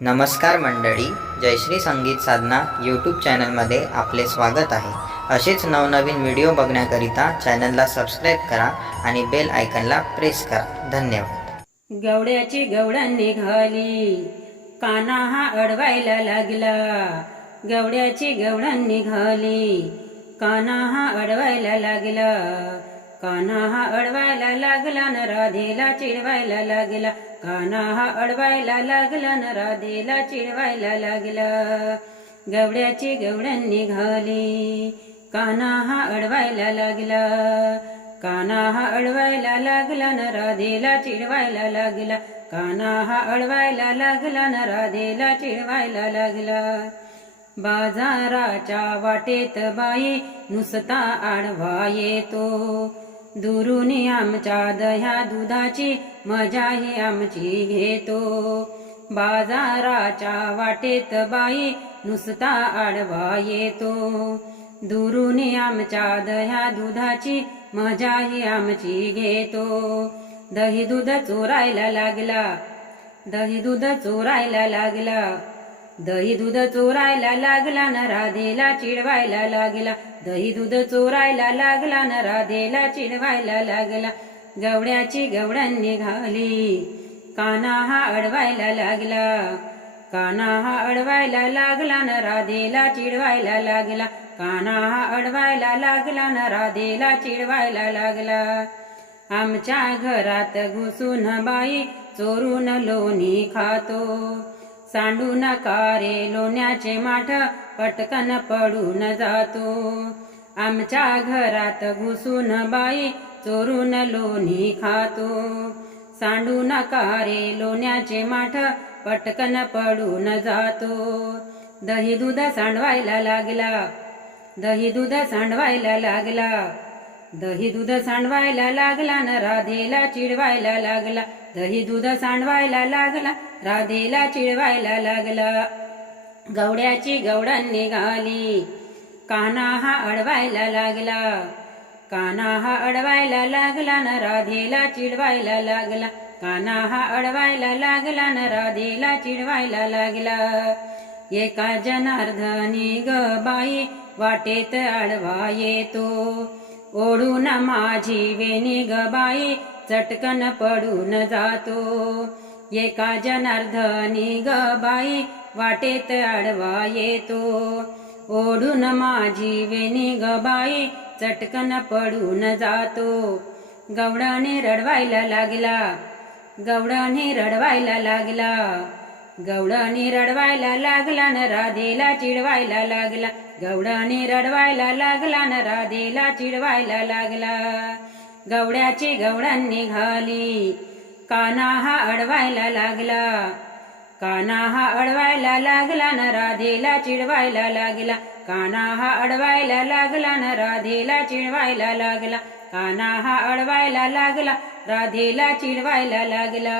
नमस्कार मंडळी, जयश्री संगीत साधना यूट्यूब चॅनलमध्ये आपले स्वागत आहे। असेच नवनवीन व्हिडिओ बघण्याकरिता चॅनलला सबस्क्राईब करा आणि बेल आयकॉनला प्रेस करा। धन्यवाद। गवड्याची गवडण निघाली, कान्हा हा अडवायला लागला। गवड्याची गवडण निघाली, कान्हा हा अडवायला लागला। कान्हा हा अडवायला लागला न राधेला चिडवायला लागला। कान्हा हा अडवायला लागला न राधेला चिडवायला लागला। गवड्याची गवडण निघाली, कान्हा हा अडवायला लागला। कान्हा हा अडवायला लागला न राधेला चिडवायला लागला। कान्हा हा अडवायला लागला न राधेला चिडवायला लागला। बाजाराच्या वाटेत बाई नुसता आडवा येतो, दुरून आमच्या दह्या दुधाची मजाही आमची घेतो। बाजाराच्या वाटेत बाई नुसता आडवा येतो, दुरून आमच्या दह्या दुधाची मजाही आमची घेतो। दही दूध चोरायला लागला, दही दूध चोरायला लागला। दही दूध चोरायला लागला न राधेला चिडवायला लागला। दही दूध चोरायला लागला न राधेला चिडवायला लागला। गवड्याची गवडण निघाली, कान्हा हा अडवायला लागला। कान्हा हा अडवायला लागला न राधेला चिडवायला लागला। कान्हा हा अडवायला लागला न राधेला चिडवायला लागला। आमच्या घरात घुसून बाई चोरून लोणी खातो, सांडून कारे लोण्याचे माठ पटकन पडून जातो। आमच्या घरात घुसून बाई चोरून लोणी खातो, सांडून कारे लोण्याचे माठ पटकन पडून जातो। दही दूध सांडवायला लागला, दही दूध सांडवायला लागला। दही दूध सांडवायला लागला न राधेला चिडवायला लागला। दही दूध सांडवायला लागला, राधेला चिडवायला लागला। गवड्याची गवडण निघाली, कान्हा हा अडवायला लागला। कान्हा हा अडवायला लागला न राधेला चिडवायला लागला। कान्हा हा अडवायला लागला न राधेला चिडवायला लागला। एका जनार्दनी ग बाई वाटेत आडवा येतो, ओढून माझी वेणी ग बाई चटकन पडून जातो। एका जनार्दनी ग बाई वाटेत आडवा येतो, ओढून माझी वेणी ग बाई चटकन पडून जातो। गवडणे रडवायला लागला, गवडणे रडवायला लागला। गवडणे रडवायला लागला न राधेला चिडवायला लागला। गवडणे रडवायला लागला न राधेला चिडवायला लागला। गवड्याची गवडण निघाली, कान्हा हा अडवायला लागला। कान्हा हा अडवायला लागला न राधेला चिडवायला लागला। कान्हा हा अडवायला लागला न राधेला चिडवायला लागला। कान्हा हा अडवायला लागला, राधेला चिडवायला लागला।